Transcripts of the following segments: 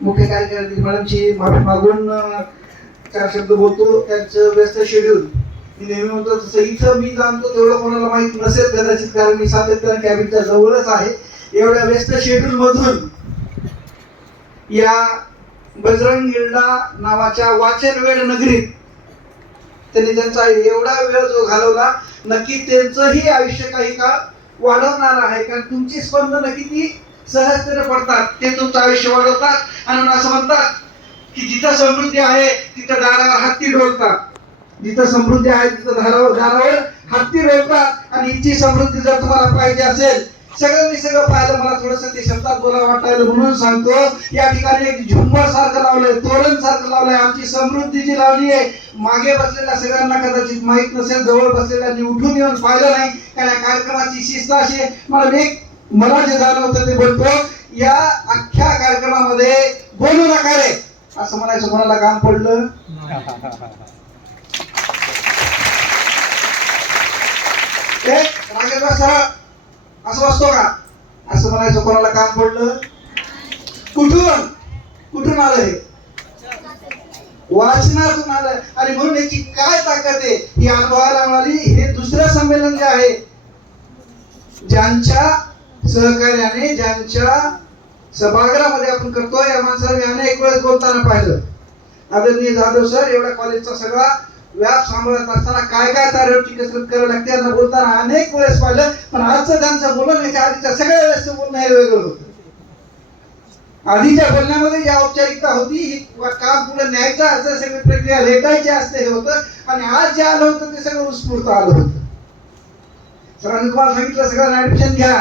मुख्य कार्यकारी मॅडमची माफी मागून चार शब्द बोलतो त्यांचं व्यस्त शेड्यूल मी नेहमी म्हणतो तसं इथं मी जाणतो तेवढं कोणाला माहीत नसेल कदाचित कारण मी सातत्यानं कॅबिनच्या जवळच आहे. एवढ्या व्यस्त शेड्यूल मधून या बजरंग गिरडा नावाच्या वाचन वेळ नगरीत त्यांनी त्यांचा एवढा वेळ जो घालवला नक्की त्यांचंही आयुष्य काही काळ वाढवणार आहे. कारण तुमची स्पंदनं किती सहजतेने पडतात ते तुमचं आयुष्य वाढवतात आणि असं म्हणतात की जिथं समृद्धी आहे तिथं दारावर हत्ती डोलतात जिथं समृद्धी आहे तिथं दारावर दारावर हत्ती डोलतात आणि हिची समृद्धी जर तुम्हाला पाहिजे असेल सगळं मी सगळं पाहिलं मला थोडस ते शब्दात बोला वाटायला म्हणून सांगतो. या ठिकाणी एक झुंबर सारखं लावलंय तोरण सारखं लावलंय आमची समृद्धी जी लावली आहे मागे बसलेल्या सगळ्यांना कदाचित माहीत नसेल जवळ बसलेल्या उठून येऊन पाहिलं नाही कारण या कार्यक्रमाची शिस्त अशी मला एक मला जे जाणवतं ते बोलतो या अख्ख्या कार्यक्रमामध्ये बोलू नका रे. असं म्हणायचं कोणाला काम पडलं? सरळ. असं बसतो का? असं म्हणायचं कोणाला काम पडलं? कुठून? कुठून आलंय वाचनातून आलं. आणि म्हणून याची काय ताकद आहे? ही अनुभवायला मिळाली. हे दुसरं संमेलन जे आहे ज्यांच्या सहकार्याने ज्यांच्या सभागृहामध्ये आपण करतो या माणसाला मी अनेक वेळेस बोलताना पाहिलं. आदरणीय जाधव सर एवढ्या कॉलेजचा सगळा व्याप सांभाळत असताना काय काय तारेवरची कसरत करावी लागते यांना बोलताना अनेक वेळेस पाहिलं. पण आजचं त्यांचं बोलणं याच्या आधीच्या सगळ्या वेळेसचं बोलणं हे वेगळं होतं. आधीच्या बोलण्यामध्ये जी औपचारिकता होती ही काम पुढे न्यायचं असं सगळी प्रक्रिया लेटायची असते हे होतं. आणि आज जे आलं होतं ते सगळं उत्स्फूर्त आलं होतं. सरांनी तुम्हाला सांगितलं सगळ्यांना ऍडमिशन घ्या.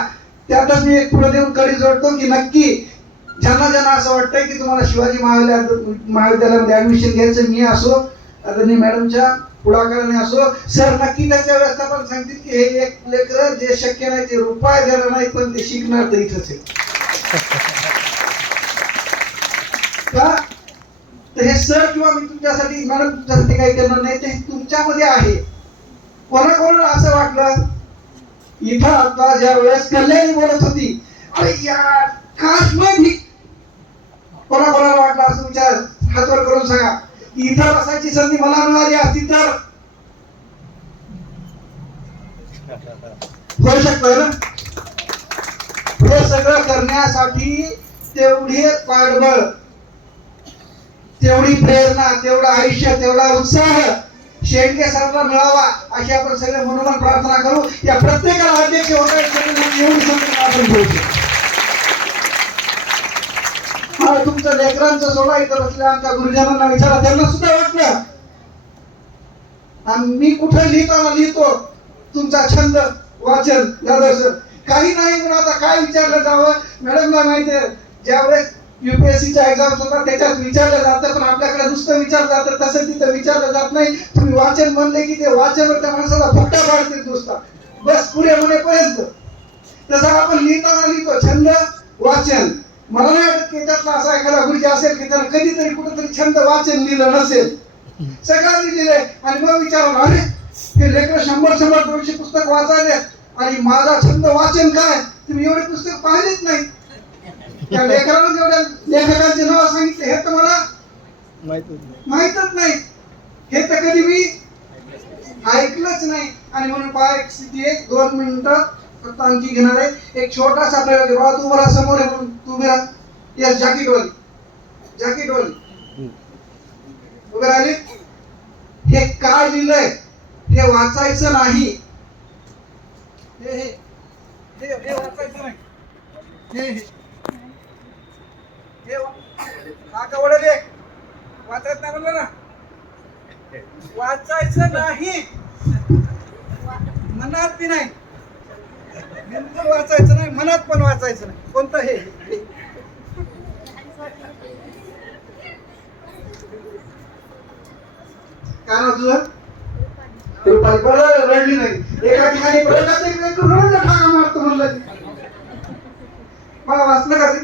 त्यातच मी एक पुढे देऊन कडी जोडतो की नक्की ज्यांना ज्यांना असं वाटतंय की तुम्हाला शिवाजी महाविद्यालयात महाविद्यालयामध्ये ऍडमिशन घ्यायचं मी असो आदरणीय मॅडमच्या पुढाकाराने असो सर नक्की त्याच्या व्यवस्थापन सांगतील की हे एक लेकर जे शक्य नाही ते रुपये देणार नाही पण ते शिकणार तर इथंच आहे का? तर हे सर किंवा मी तुमच्यासाठी मॅडम तुमच्यासाठी काही करणार नाही ते तुमच्यामध्ये आहे. कोणाकोणाला असं वाटलं? इथं आता ज्या वेळेस कल्याणी बोलत होती अरे यार काश मग मी कोणाकोणाला वाटला असं विचार हातवर करून सांगा. इथं बसायची संधी मला मिळाली असती तर? होऊ शकतोय ना? हे सगळं करण्यासाठी तेवढी पाठबळ तेवढी प्रेरणा तेवढं आयुष्य तेवढा उत्साह शेंडके सरांना मिळावा अशी आपण सगळे मनोमन प्रार्थना करू. या प्रत्येकाला अध्यक्ष होता एवढी संकल्पना आपण घेऊ मला लेकरांचं सोडा इथं बसल्या आमच्या गुरुजनांना विचारा. त्यांना सुद्धा वाटलं. आणि मी कुठं लिहिताना लिहितो? तुमचा छंद वाचन यादव काही नाही म्हणून आता काय विचारलं जावं? मॅडमला माहिती आहे ज्यावेळेस युपीएससीच्या एक्झाम्स होतात त्याच्यात विचारलं जातं पण आपल्या नुसतं विचारलं तर तसं तिथं विचारलं जात नाही. तुम्ही वाचन म्हणले की ते वाचन त्या माणसाला फट्टा पाडतील नुसता. बस पुढे होण्यापर्यंत तसं आपण लिहिताना लिहितो छंद वाचन. मला नाही वाटत की त्यातला असा एखादा गुरुजी असेल की त्यानं कधीतरी कुठेतरी छंद वाचन लिहिलं नसेल. सगळ्यांनी लिहिलंय. आणि मग विचारलं अरे हे लेकर शंभर शंभर दोनशे पुस्तक वाचायले आणि माझा छंद वाचन काय? तुम्ही एवढे पुस्तक पाहिलेच नाही. त्या लेकरानं जेवढ्या लेखकांचे नाव सांगितले हे तर माहितच नाही. हे तर कधी मी ऐकलंच नाही. आणि म्हणून पाय स्थिती एक दोन मिनिटं फक्त आणखी घेणार आहे. एक छोटासा प्रयोग बाबा तू मला समोर आहे म्हणून. तू उभी राहा. येस जॅकेट वाली. जॅकेट वाली. उभे राहिले? हे काय लिहिलंय. हे वाचायचं नाही. हे हे हे वाचायचं नाही. हे हे. हे काका वडले वाचायचं नाही म्हणलं ना. वाचायचं नाही. मनात बी नाही. बिलकुल वाचायचं नाही मनात पण वाचायचं नाही. कोणतं हे? काय नाव तुझं रुपाली बरं रडली नाही एका ठिकाणी प्रयोगात एक लेकरू रडलं ठाका मारतो म्हणलं मला वाचलं का ते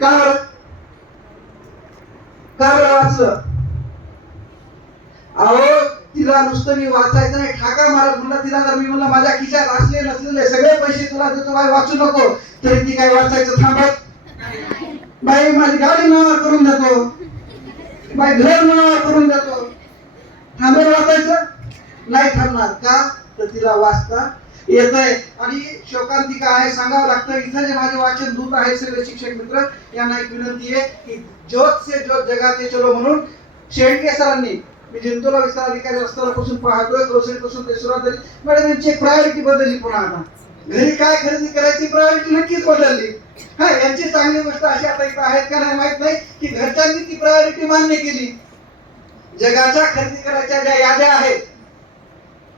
का बरं का बरं वाचलं अहो तिला नुसतं मी वाचायचं नाही. ठाका मारत म्हणलं तिला जर मी म्हणलं माझ्या खिशात असले नसलेले सगळे पैसे तुला देतो बाई वाचू नको. तरी ती काय वाचायचं थांबत? बाई माझी गाडी नावावर करून देतो. बाई घर नावावर करून देतो. थांबेल वाचायचं? नाही थांबणार. का? तर तिला वाचता येत आहे आणि शोकांतिका आहे सांगावं लागतं. इथं जे माझे वाचन दूत आहे सगळे शिक्षक मित्र यांना एक विनंती आहे की ज्योत से ज्योत जगाते चलो म्हणून शेळके सरांनी मी जिंतूला विस्तार अधिकारी असतानापासून पाहतोयपासून ते सुरुवात झाली मॅडम यांची प्रायोरिटी बदलली पुन्हा आता. घरी काय खरेदी करायची प्रायोरिटी नक्कीच बदलली. हा यांची चांगली गोष्ट अशी आता इथं आहेत का नाही माहीत नाही की घरच्यांनी ती प्रायोरिटी मान्य केली. जगाच्या खरेदी करायच्या ज्या याद्या आहेत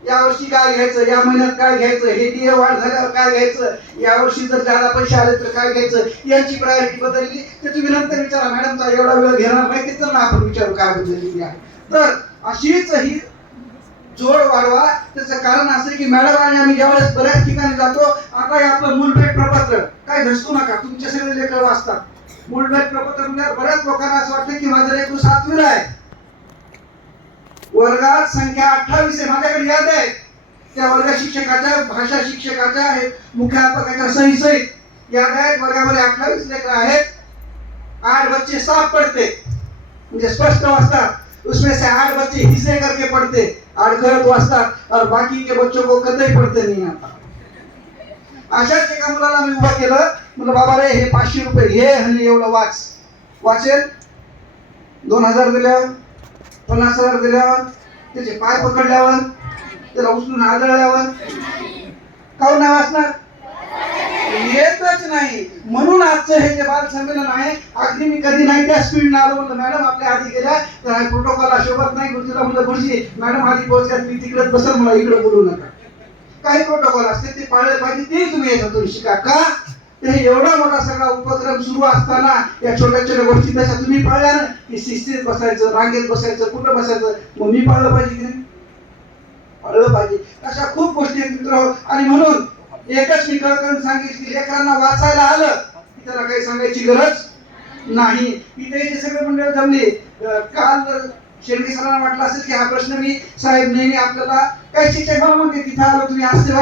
या वर्षी काय घ्यायचं या महिन्यात काय घ्यायचं हे डीए वाढ झाल्यावर काय घ्यायचं या वर्षी जर ज्यादा पैसे आले तर काय घ्यायचं यांची प्रायोरिटी बदलली. तर तुम्ही नंतर विचारा मॅडमचा एवढा वेळ घेणार नाही तिथं ना आपण विचारू काय बदललेली आहे तर अशीच ही जोड वाढवा. त्याचं कारण असं की मॅडम आणि आम्ही ज्यावेळेस बऱ्याच ठिकाणी जातो आता हे आपलं मूलभेट प्रपत्र काय घसतो नका तुमच्या सगळे लेकर वाचतात. मूलभेट प्रपत्र म्हणजे बऱ्याच लोकांना असं वाटतं की माझं लेकरू सातवीला आहे. वर्गात संख्या अठ्ठावीस आहे. माझ्याकडे याद आहे. त्या वर्ग शिक्षकाच्या भाषा शिक्षकाच्या मुख्याध्यापकाच्या सही सहित याद आहेत वर्गामध्ये अठ्ठावीस लेकर आहेत. आठ बच्चे साफ पडते. म्हणजे स्पष्ट वाचतात. उसमें से आठ बच्चे हिस्से करके पढ़ते घर वाचतात और बाकी के बच्चों को कतई पढ़ते नहीं आता। अशाच एका मुलाला मी उभा केलं म्हणलं बाबा रे हे पाचशे रुपये घे आणि एवढं वाच. वाचेल. दोन हजार दिल्यावर पन्नास हजार दिल्यावर त्याचे पाय पकडल्यावर त्याला उचलून आदळल्यावर. काऊन नाही वाचणार? येतच नाही. म्हणून आजचं हे जे बाल संमेलन आहे अगदी मी कधी नाही त्या स्पीडने आलो म्हणलं मॅडम आपल्या आधी गेल्या तर प्रोटोकॉल शोभत नाही. गुरुजीला म्हणलं गुरुजी मॅडम आधी पोहोचल्यात मी तिकडेच बसल मला इकडे बोलू नका. काही प्रोटोकॉल असते ते पाळले पाहिजे ते तुम्ही याच्यातून शिका. का? ते एवढा मोठा सगळा उपक्रम सुरू असताना या छोट्या छोट्या गोष्टी तशा तुम्ही पाळल्या ना की शिस्तीत बसायचं रांगेत बसायचं कुठं बसायचं मग मी पाळलं पाहिजे की नाही? पाळलं पाहिजे. अशा खूप गोष्टी आहेत मित्र आणि म्हणून एकच मी कळकळून की लेकरांना वाचायला आलं की त्याला काही सांगायची गरज नाही. इथे जे सगळे मंडळ जमले. काल शेळके सरांना वाटलं असेल की हा प्रश्न मी साहेब नेहमी आपल्याला काही शिक्षक म्हणते तिथे आलो तुम्ही असते